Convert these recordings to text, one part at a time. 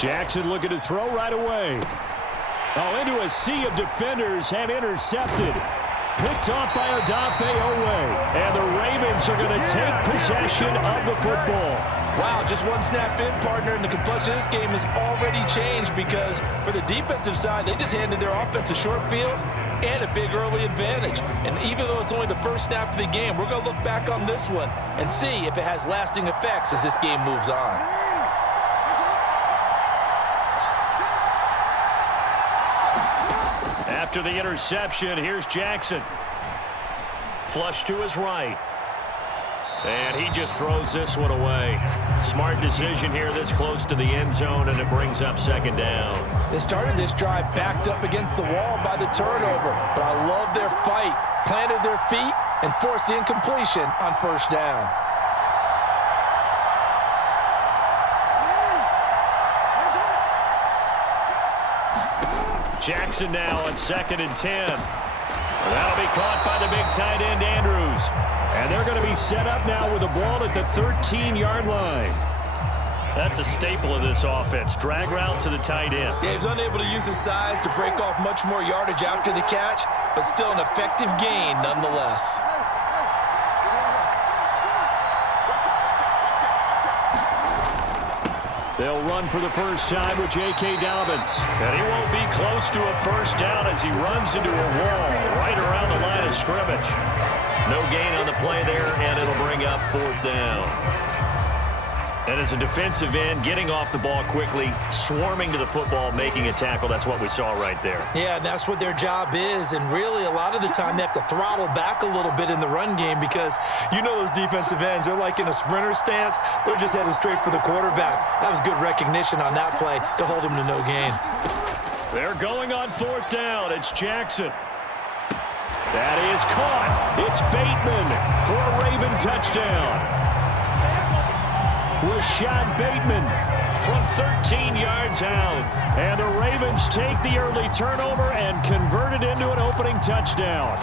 Jackson looking to throw right away. Oh, into a sea of defenders and intercepted. Picked off by Odafe Owe. And the Ravens are going to take possession of the football. Wow, just one snap in, partner, and the complexion of this game has already changed because for the defensive side, they just handed their offense a short field and a big early advantage. And even though it's only the first snap of the game, we're going to look back on this one and see if it has lasting effects as this game moves on. After the interception, here's Jackson. Flush to his right. And he just throws this one away. Smart decision here this close to the end zone, and it brings up second down. They started this drive backed up against the wall by the turnover, but I love their fight. Planted their feet and forced the incompletion on first down. Jackson now on 2nd and 10. That'll be caught by the big tight end, Andrews. And they're going to be set up now with the ball at the 13-yard line. That's a staple of this offense. Drag route to the tight end. Yeah, he was unable to use his size to break off much more yardage after the catch, but still an effective gain nonetheless. They'll run for the first time with J.K. Dobbins. And he won't be close to a first down as he runs into a wall right around the line of scrimmage. No gain on the play there, and it'll bring up 4th down. And as a defensive end, getting off the ball quickly, swarming to the football, making a tackle, that's what we saw right there. Yeah, that's what their job is, and really a lot of the time they have to throttle back a little bit in the run game because you know those defensive ends, they're like in a sprinter stance. They're just headed straight for the quarterback. That was good recognition on that play to hold him to no gain. They're going on 4th down. It's Jackson. That is caught. It's Bateman for a Raven touchdown. Rashad Bateman from 13 yards out. And the Ravens take the early turnover and convert it into an opening touchdown.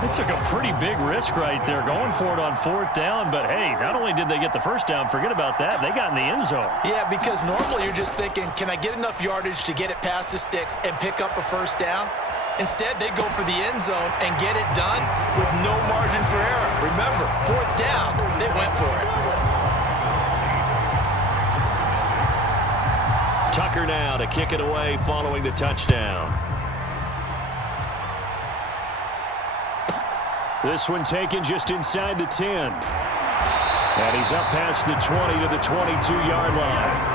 They took a pretty big risk right there going for it on 4th down. But, hey, not only did they get the first down, forget about that, they got in the end zone. Yeah, because normally you're just thinking, can I get enough yardage to get it past the sticks and pick up a first down? Instead, they go for the end zone and get it done with no margin for error. Remember, 4th down, they went for it. Tucker now to kick it away following the touchdown. This one taken just inside the 10. And he's up past the 20 to the 22-yard line.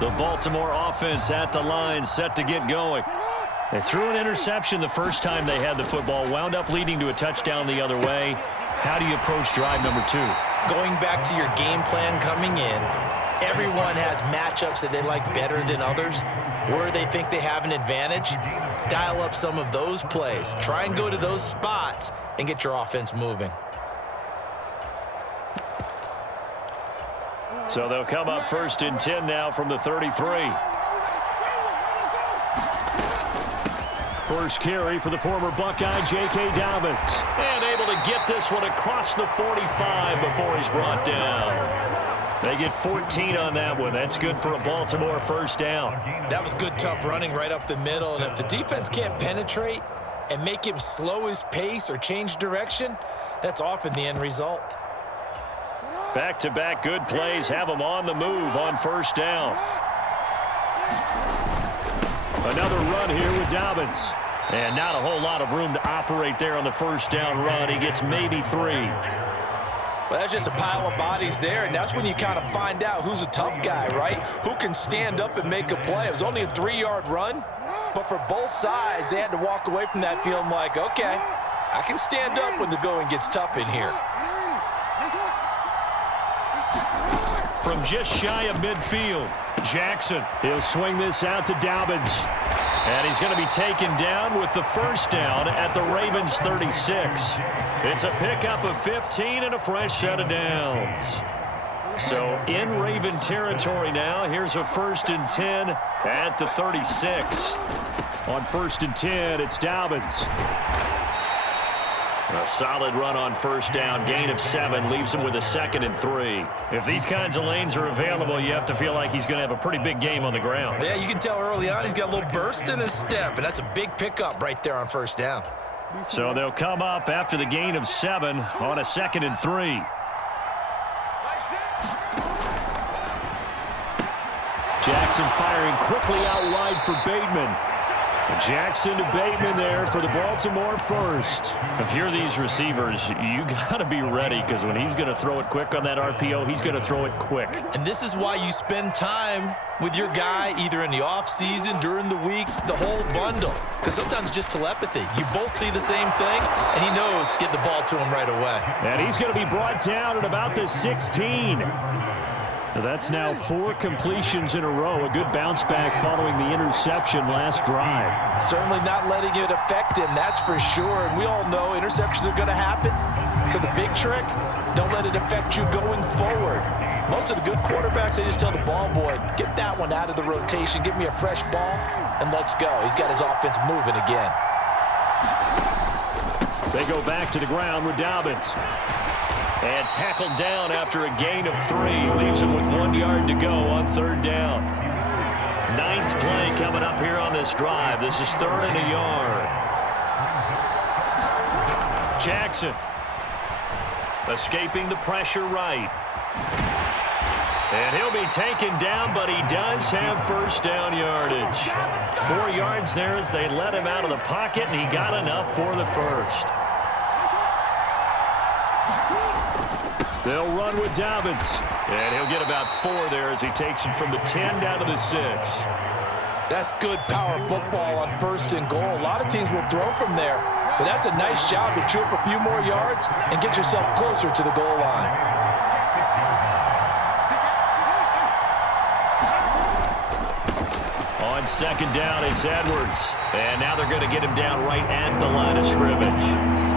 The Baltimore offense at the line, set to get going. They threw an interception the first time they had the football, wound up leading to a touchdown the other way. How do you approach drive number 2? Going back to your game plan coming in, everyone has matchups that they like better than others, where they think they have an advantage. Dial up some of those plays. Try and go to those spots and get your offense moving. So they'll come up 1st and 10 now from the 33. First carry for the former Buckeye, J.K. Dobbins. And able to get this one across the 45 before he's brought down. They get 14 on that one. That's good for a Baltimore first down. That was good, tough running right up the middle. And if the defense can't penetrate and make him slow his pace or change direction, that's often the end result. Back-to-back good plays have them on the move on first down. Another run here with Dobbins. And not a whole lot of room to operate there on the first down run. He gets maybe 3. Well, that's just a pile of bodies there, and that's when you kind of find out who's a tough guy, right? Who can stand up and make a play. It was only a 3-yard run, but for both sides, they had to walk away from that feeling like, okay, I can stand up when the going gets tough in here. From just shy of midfield, Jackson. He'll swing this out to Dobbins. And he's going to be taken down with the first down at the Ravens 36. It's a pickup of 15 and a fresh set of downs. So in Raven territory now. Here's a 1st and 10 at the 36. On 1st and 10, it's Dobbins. A solid run on 1st down. Gain of 7 leaves him with a 2nd and 3. If these kinds of lanes are available, you have to feel like he's going to have a pretty big game on the ground. Yeah, you can tell early on he's got a little burst in his step, and that's a big pickup right there on 1st down. So they'll come up after the gain of 7 on a 2nd and 3. Jackson firing quickly out wide for Bateman. Jackson to Bateman there for the Baltimore 1st. If you're these receivers, you got to be ready, because when he's going to throw it quick on that RPO, he's going to throw it quick. And this is why you spend time with your guy either in the offseason, during the week, the whole bundle. Because sometimes it's just telepathy. You both see the same thing, and he knows get the ball to him right away. And he's going to be brought down at about the 16. So that's now 4 completions in a row. A good bounce back following the interception last drive. Certainly not letting it affect him, that's for sure. And we all know interceptions are going to happen. So the big trick, don't let it affect you going forward. Most of the good quarterbacks, they just tell the ball boy, get that one out of the rotation, give me a fresh ball, and let's go. He's got his offense moving again. They go back to the ground with Dobbins. And tackled down after a gain of 3. Leaves him with 1 yard to go on 3rd down. 9th play coming up here on this drive. This is 3rd and a yard. Jackson escaping the pressure right. And he'll be taken down, but he does have 1st down yardage. 4 yards there as they let him out of the pocket, and he got enough for the 1st. They'll run with Dobbins. And he'll get about 4 there as he takes it from the 10 down to the 6. That's good power football on 1st and goal. A lot of teams will throw from there, but that's a nice job to chew up a few more yards and get yourself closer to the goal line. On 2nd down, it's Edwards. And now they're going to get him down right at the line of scrimmage.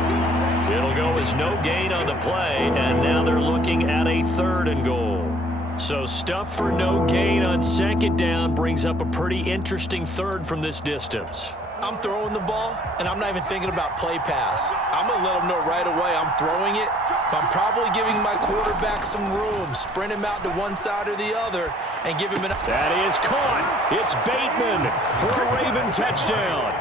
It'll go as no gain on the play, and now they're looking at a 3rd and goal. So stuff for no gain on 2nd down brings up a pretty interesting 3rd from this distance. I'm throwing the ball, and I'm not even thinking about play pass. I'm going to let them know right away I'm throwing it, but I'm probably giving my quarterback some room, sprint him out to one side or the other, and give him an... That is caught. It's Bateman for a Raven touchdown.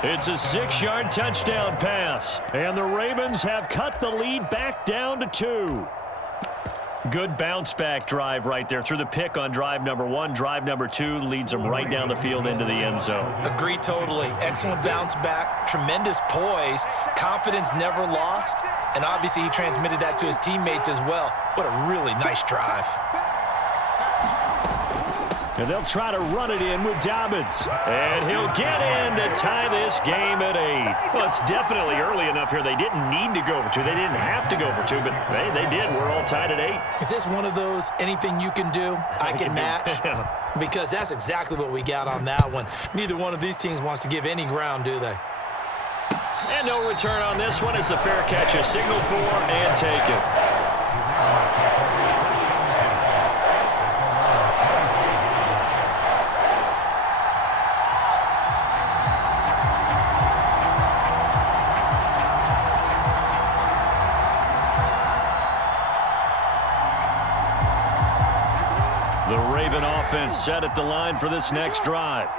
It's a 6-yard touchdown pass, and the Ravens have cut the lead back down to 2. Good bounce-back drive right there through the pick on drive number 1. Drive number 2 leads them right down the field into the end zone. Agree totally. Excellent bounce back, tremendous poise, confidence never lost, and obviously he transmitted that to his teammates as well. What a really nice drive. And they'll try to run it in with Dobbins. And he'll get in to tie this game at 8. Well, it's definitely early enough here. They didn't need to go for 2. They didn't have to go for 2, but they did. We're all tied at 8. Is this one of those anything you can do, I can match? Because that's exactly what we got on that one. Neither one of these teams wants to give any ground, do they? And no return on this one as the fair catch is signaled for and taken. Offense set at the line for this next drive.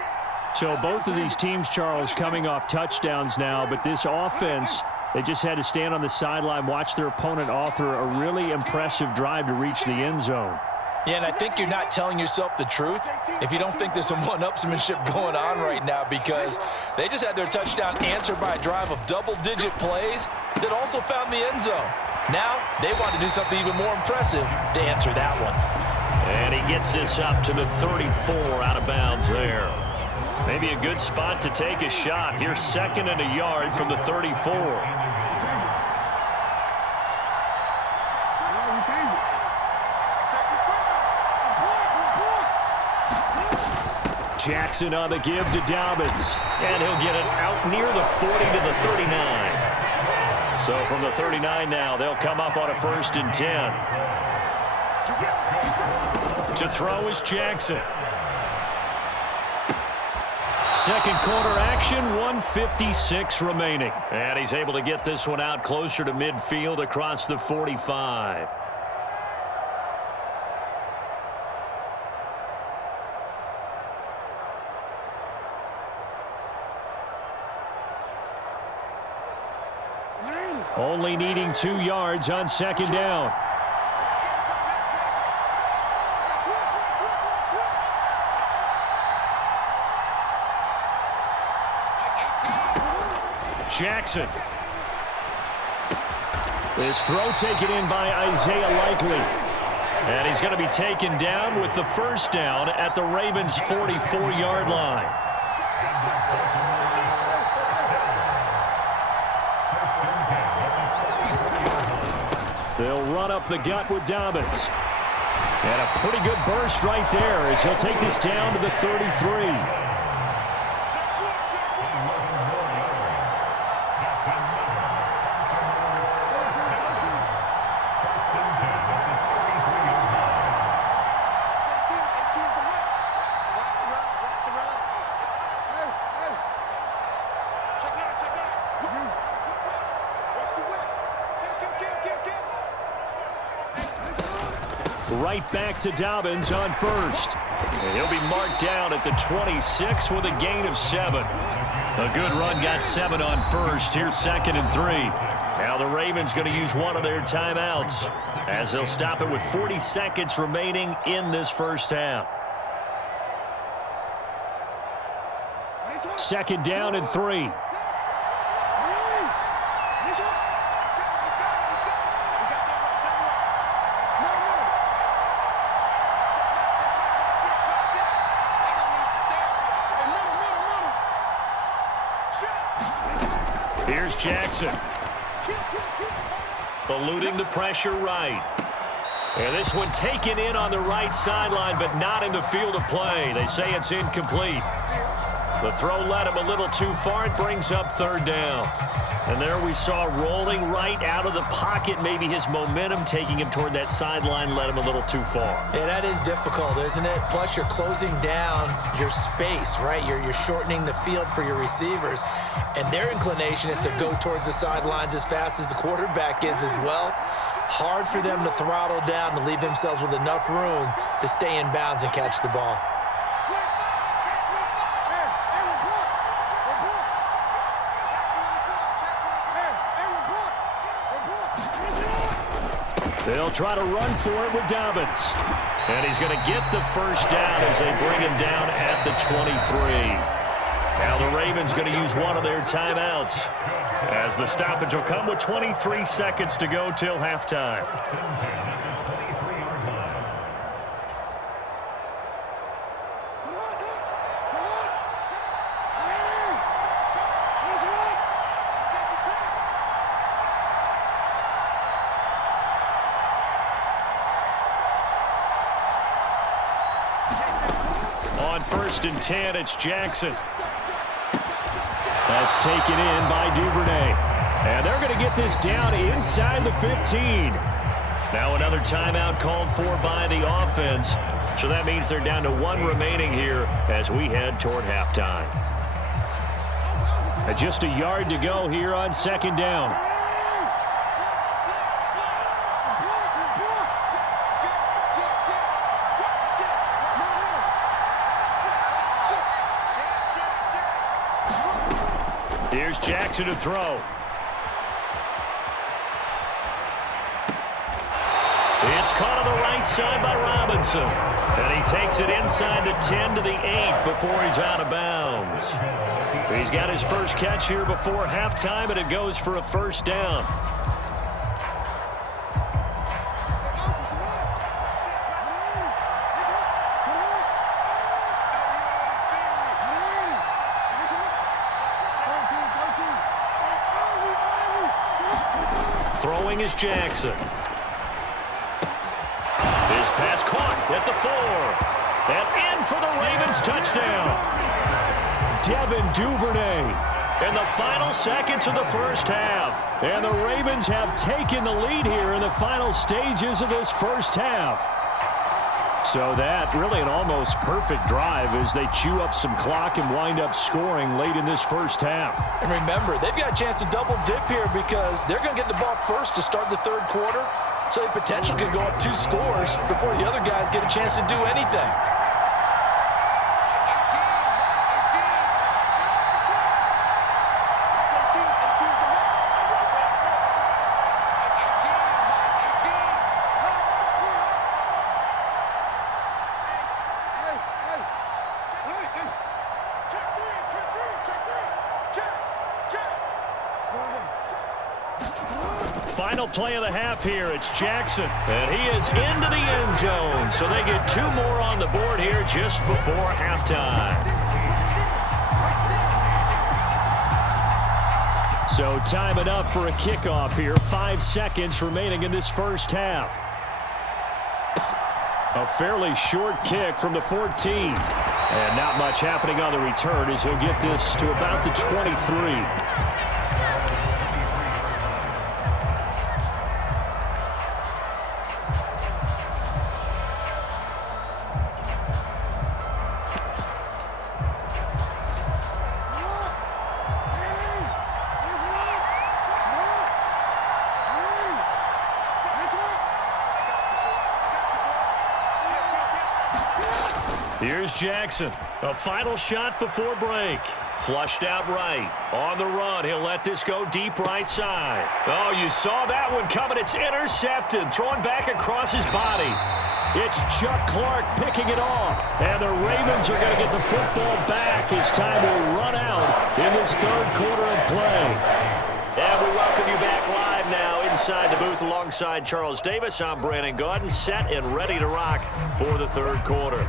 So both of these teams, Charles, coming off touchdowns now, but this offense, they just had to stand on the sideline, watch their opponent author a really impressive drive to reach the end zone. Yeah, and I think you're not telling yourself the truth if you don't think there's some one-upsmanship going on right now, because they just had their touchdown answered by a drive of double-digit plays that also found the end zone. Now they want to do something even more impressive to answer that one. And he gets this up to the 34 out of bounds there. Maybe a good spot to take a shot. Here's 2nd and a yard from the 34. Jackson on the give to Dobbins. And he'll get it out near the 40 to the 39. So from the 39 now, they'll come up on a 1st and 10. To throw is Jackson. Second quarter action, 1:56 remaining. And he's able to get this one out closer to midfield across the 45. Only needing 2 yards on 2nd down. Jackson. This throw taken in by Isaiah Likely. And he's going to be taken down with the 1st down at the Ravens' 44-yard line. They'll run up the gut with Dobbins. And a pretty good burst right there as he'll take this down to the 33. Right back to Dobbins on 1st. And he'll be marked down at the 26 with a gain of 7. A good run got 7 on 1st. Here's 2nd and 3. Now the Ravens going to use one of their timeouts as they'll stop it with 40 seconds remaining in this 1st half. 2nd down and 3. Here's Jackson. Eluding the pressure right. And this one taken in on the right sideline, but not in the field of play. They say it's incomplete. The throw led him a little too far. It brings up 3rd down. And there we saw rolling right out of the pocket. Maybe his momentum taking him toward that sideline led him a little too far. Yeah, that is difficult, isn't it? Plus, you're closing down your space, right? You're shortening the field for your receivers. And their inclination is to go towards the sidelines as fast as the quarterback is as well. Hard for them to throttle down to leave themselves with enough room to stay in bounds and catch the ball. They'll try to run for it with Dobbins. And he's going to get the 1st down as they bring him down at the 23. Now the Ravens going to use one of their timeouts as the stoppage will come with 23 seconds to go till halftime. On 1st and 10, it's Jackson. That's taken in by Duvernay. And they're going to get this down inside the 15. Now another timeout called for by the offense. So that means they're down to 1 remaining here as we head toward halftime. Just a yard to go here on 2nd down. Here's Jackson to throw. It's caught on the right side by Robinson. And he takes it inside the 10 to the 8 before he's out of bounds. He's got his first catch here before halftime, and it goes for a 1st down. Throwing is Jackson. His pass caught at the 4. And in for the Ravens touchdown. Devin Duvernay in the final seconds of the first half. And the Ravens have taken the lead here in the final stages of this first half. So that really an almost perfect drive as they chew up some clock and wind up scoring late in this first half. And remember, they've got a chance to double dip here because they're going to get the ball first to start the third quarter. So the potential could go up 2 scores before the other guys get a chance to do anything. Final play of the half here. It's Jackson, and he is into the end zone. So they get 2 more on the board here just before halftime. So time enough for a kickoff here. 5 seconds remaining in this first half. A fairly short kick from the 14. And not much happening on the return as he'll get this to about the 23. Here's Jackson. A final shot before break. Flushed out right. On the run, he'll let this go deep right side. Oh, you saw that one coming. It's intercepted. Thrown back across his body. It's Chuck Clark picking it off. And the Ravens are going to get the football back as time will run out in this third quarter of play. And we welcome you back live now inside the booth alongside Charles Davis. I'm Brandon Gaudin, set and ready to rock for the third quarter.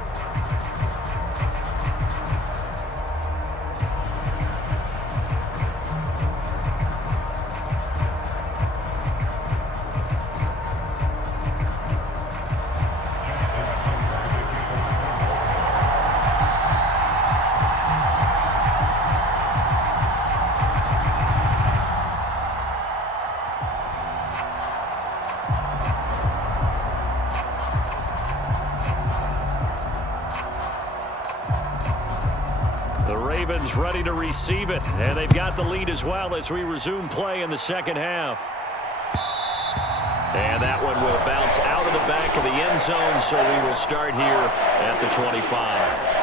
Ravens ready to receive it, and they've got the lead as well as we resume play in the second half. And that one will bounce out of the back of the end zone, so we will start here at the 25.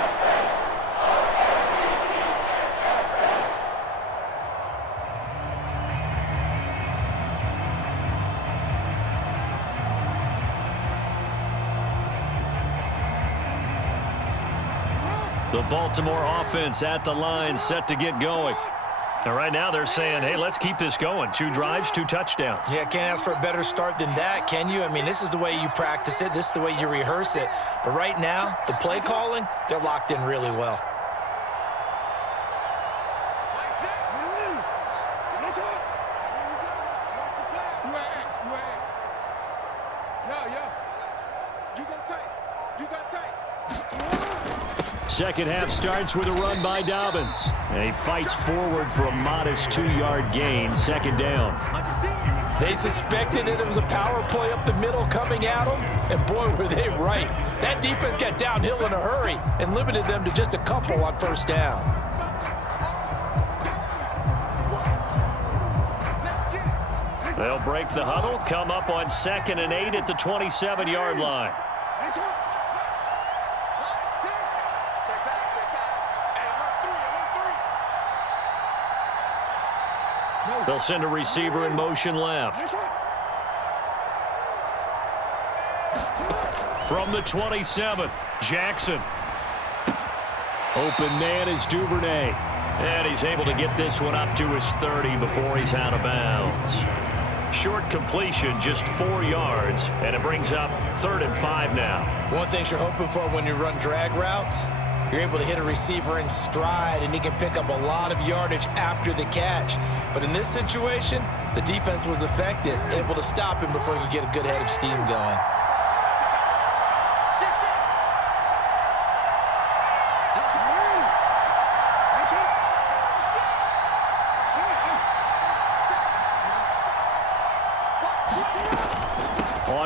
The Baltimore offense at the line, set to get going. And right now they're saying, hey, let's keep this going. 2 drives, 2 touchdowns. Yeah, can't ask for a better start than that, can you? I mean, this is the way you practice it. This is the way you rehearse it. But right now, the play calling, they're locked in really well. Second half starts with a run by Dobbins. And he fights forward for a modest 2-yard gain, second down. They suspected that it was a power play up the middle coming at them, and boy, were they right. That defense got downhill in a hurry and limited them to just a couple on first down. They'll break the huddle, come up on 2nd and 8 at the 27-yard line. They'll send a receiver in motion left. From the 27, Jackson. Open man is Duvernay. And he's able to get this one up to his 30 before he's out of bounds. Short completion, just 4 yards, and it brings up 3rd and 5 now. One thing you're hoping for when you run drag routes, you're able to hit a receiver in stride, and he can pick up a lot of yardage after the catch. But in this situation, the defense was effective, able to stop him before he could get a good head of steam going.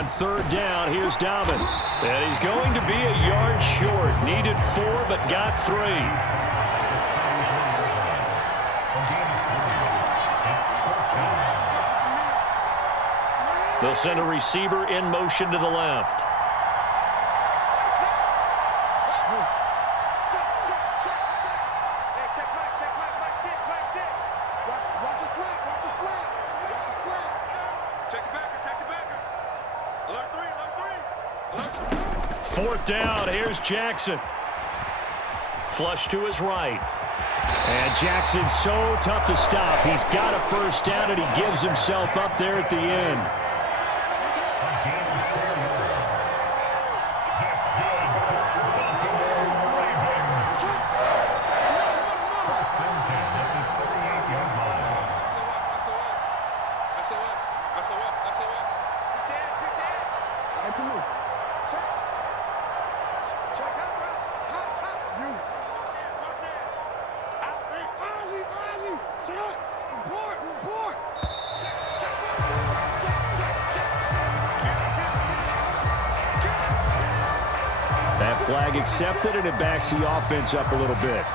On third down, here's Dobbins. And he's going to be a yard short. Needed 4, but got 3. They'll send a receiver in motion to the left. Fourth down, here's Jackson. Flush to his right. And Jackson's so tough to stop. He's got a first down, and he gives himself up there at the end. That flag accepted, and it backs the offense up a little bit.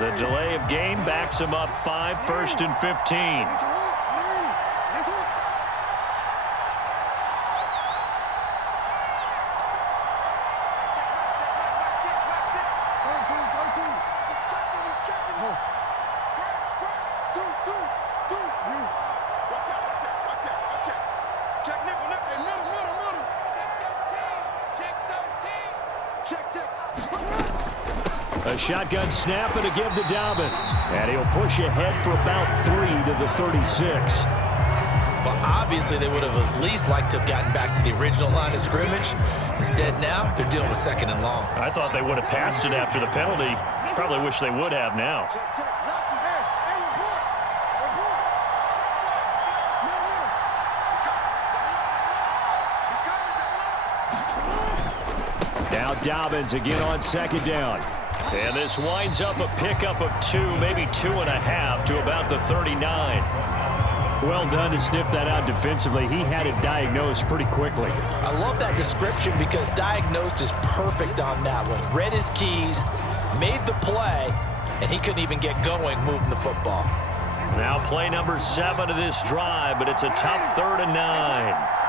The delay of game backs him up 5, 1st and 15. A shotgun snap and a give to Dobbins. And he'll push ahead for about 3 to the 36. Well, obviously, they would have at least liked to have gotten back to the original line of scrimmage. Instead, now, they're dealing with 2nd and long. I thought they would have passed it after the penalty. Probably wish they would have now. Now Dobbins again on 2nd down. And this winds up a pickup of 2, maybe 2.5 to about the 39. Well done to sniff that out defensively. He had it diagnosed pretty quickly. I love that description because diagnosed is perfect on that one. Read his keys, made the play, and he couldn't even get going moving the football. Now play number 7 of this drive, but it's a tough 3rd and 9.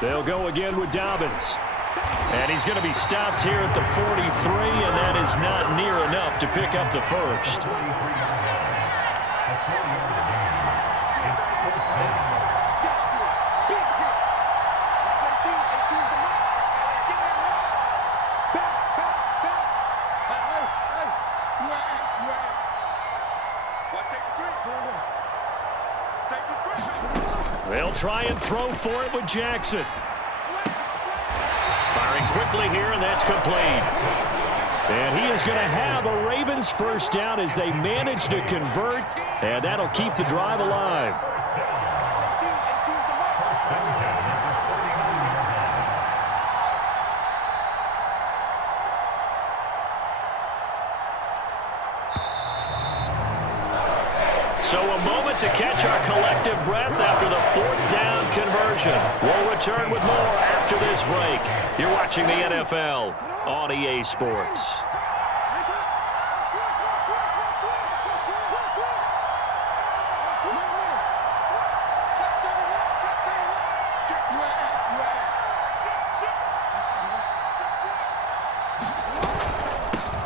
They'll go again with Dobbins. And he's going to be stopped here at the 43, and that is not near enough to pick up the first. They'll try and throw for it with Jackson. Firing quickly here, and that's complete. And he is going to have a Ravens first down as they manage to convert, and that'll keep the drive alive. So a moment to catch our collective breath after the 4th down conversion. We'll return with more after this break. You're watching the NFL on EA Sports.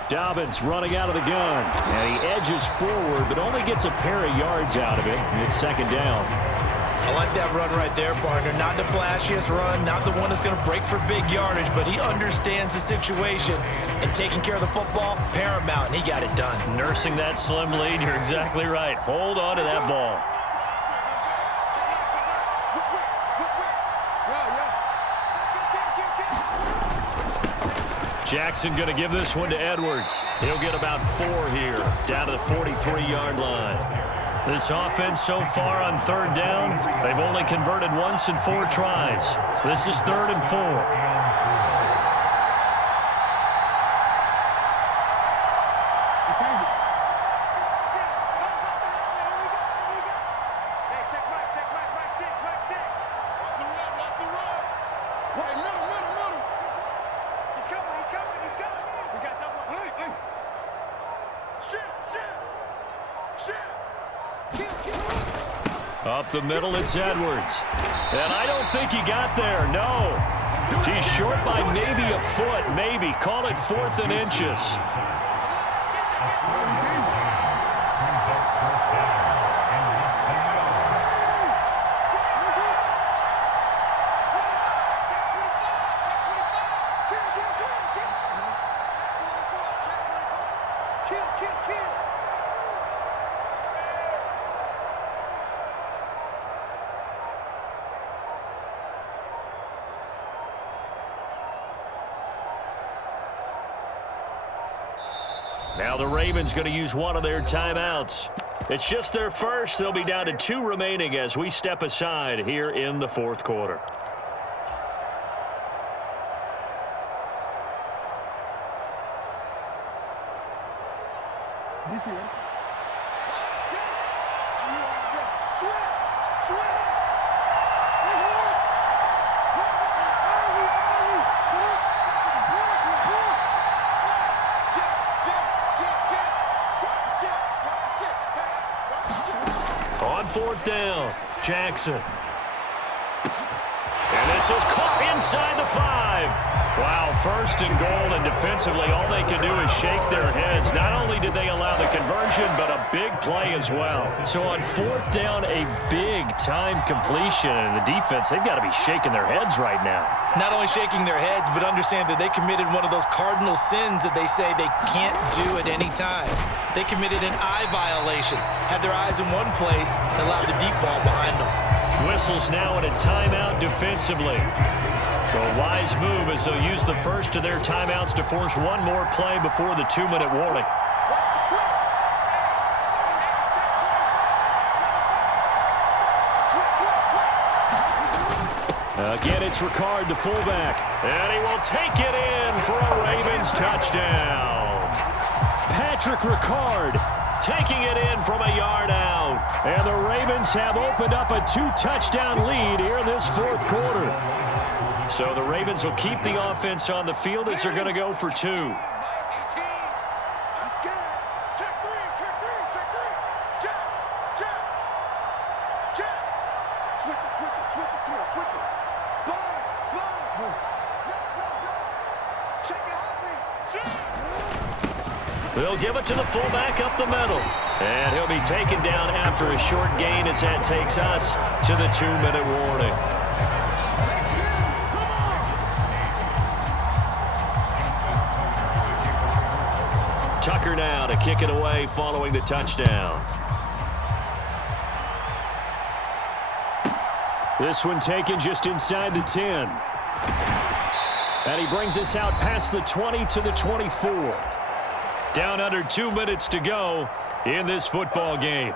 Dobbins running out of the gun. And he edges forward, but only gets a pair of yards out of it. And it's 2nd down. I like that run right there, partner. Not the flashiest run, not the one that's going to break for big yardage, but he understands the situation, and taking care of the football, paramount, and he got it done. Nursing that slim lead, you're exactly right. Hold on to that ball. Jackson going to give this one to Edwards. He'll get about 4 here, down to the 43-yard line. This offense so far on third down, they've only converted once in 4 tries. This is 3rd and 4. Up the middle, it's Edwards. And I don't think he got there, no. He's short by maybe a foot, maybe. Call it 4th and inches. Now the Ravens going to use one of their timeouts. It's just their first. They'll be down to 2 remaining as we step aside here in the 4th quarter. On 4th down, Jackson. And this is caught inside the 5. Wow, 1st and goal, and defensively all they can do is shake their heads. Not only did they allow the conversion, but a big play as well. So on 4th down, a big-time completion, and the defense, they've got to be shaking their heads right now. Not only shaking their heads, but understand that they committed one of those cardinal sins that they say they can't do at any time. They committed an eye violation, had their eyes in one place, and allowed the deep ball behind them. Whistles now in a timeout defensively. So a wise move as they'll use the first of their timeouts to force one more play before the 2-minute warning. Again, it's Ricard, the fullback. And he will take it in for a Ravens touchdown. Patrick Ricard taking it in from a yard out. And the Ravens have opened up a 2-touchdown lead here in this 4th quarter. So the Ravens will keep the offense on the field as they're going to go for 2. They'll give it to the fullback up the middle. And he'll be taken down after a short gain as that takes us to the 2-minute warning. Tucker now to kick it away following the touchdown. This one taken just inside the 10. And he brings us out past the 20 to the 24. Down under 2 minutes to go in this football game.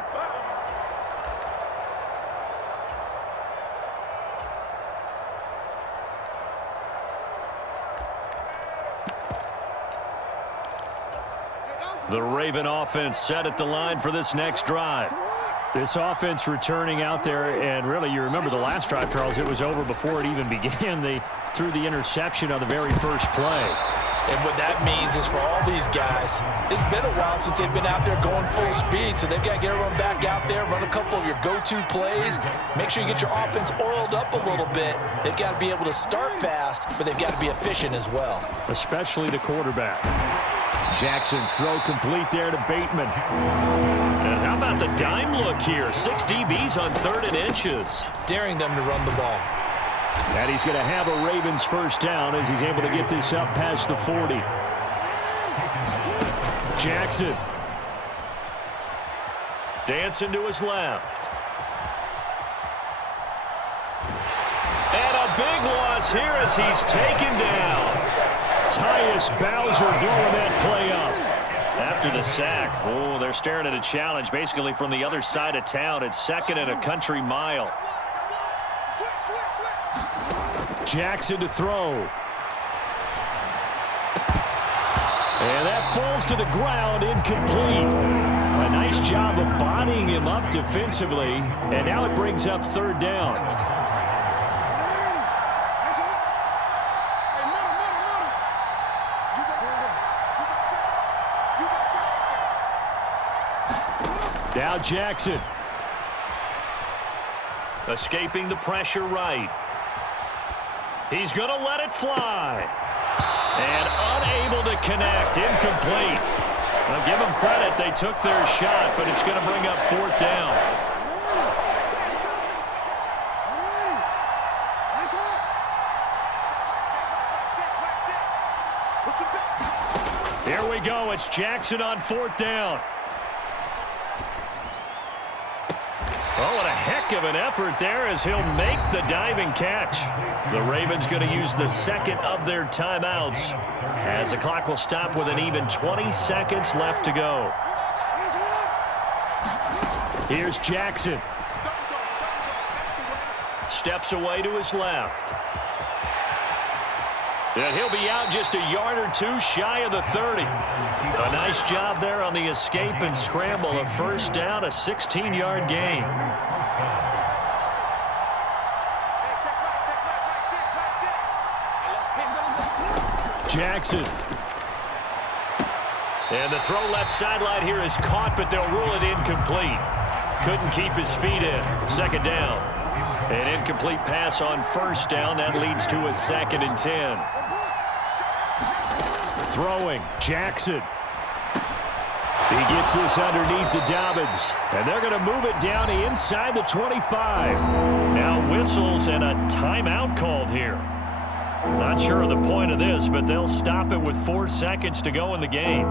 The Raven offense set at the line for this next drive. This offense returning out there, and really, you remember the last drive, Charles, it was over before it even began. They threw the interception on the very first play. And what that means is for all these guys, it's been a while since they've been out there going full speed, so they've got to get everyone back out there, run a couple of your go-to plays, make sure you get your offense oiled up a little bit. They've got to be able to start fast, but they've got to be efficient as well. Especially the quarterback. Jackson's throw complete there to Bateman. And how about the dime look here? 6 DBs on 3rd and inches. Daring them to run the ball. And he's going to have a Ravens first down as he's able to get this up past the 40. Jackson. Dancing to his left. And a big loss here as he's taken down. Tyus Bowser blowing that play up. After the sack, oh, they're staring at a challenge basically from the other side of town. It's 2nd and a country mile. Jackson to throw. And that falls to the ground, incomplete. A nice job of bodying him up defensively, and now it brings up 3rd down. Now Jackson. Escaping the pressure right. He's going to let it fly. And unable to connect. Incomplete. Well, give them credit. They took their shot, but it's going to bring up 4th down. Here we go. It's Jackson on 4th down. Oh, what a heck of an effort there as he'll make the diving catch. The Ravens going to use the 2nd of their timeouts as the clock will stop with an even 20 seconds left to go. Here's Jackson. Steps away to his left. And he'll be out just a yard or 2 shy of the 30. A nice job there on the escape and scramble. A 1st down, a 16-yard gain. Jackson. And the throw left sideline here is caught, but they'll rule it incomplete. Couldn't keep his feet in. 2nd down. An incomplete pass on 1st down. That leads to a 2nd and 10. Throwing. Jackson. He gets this underneath to Dobbins. And they're going to move it down inside the 25. Now whistles and a timeout called here. Not sure of the point of this, but they'll stop it with 4 seconds to go in the game.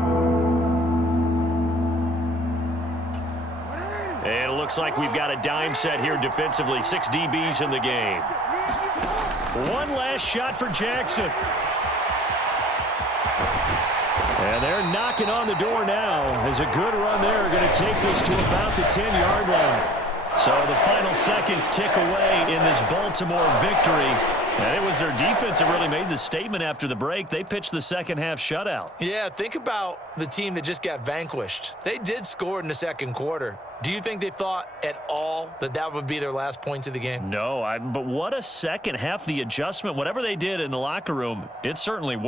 And it looks like we've got a dime set here defensively. 6 DBs in the game. One last shot for Jackson. And they're knocking on the door now as a good run there. Going to take this to about the 10-yard line. So the final seconds tick away in this Baltimore victory. And it was their defense that really made the statement after the break. They pitched the 2nd half shutout. Yeah, think about the team that just got vanquished. They did score in the 2nd quarter. Do you think they thought at all that that would be their last points of the game? No, but what a 2nd half. The adjustment, whatever they did in the locker room, it certainly worked.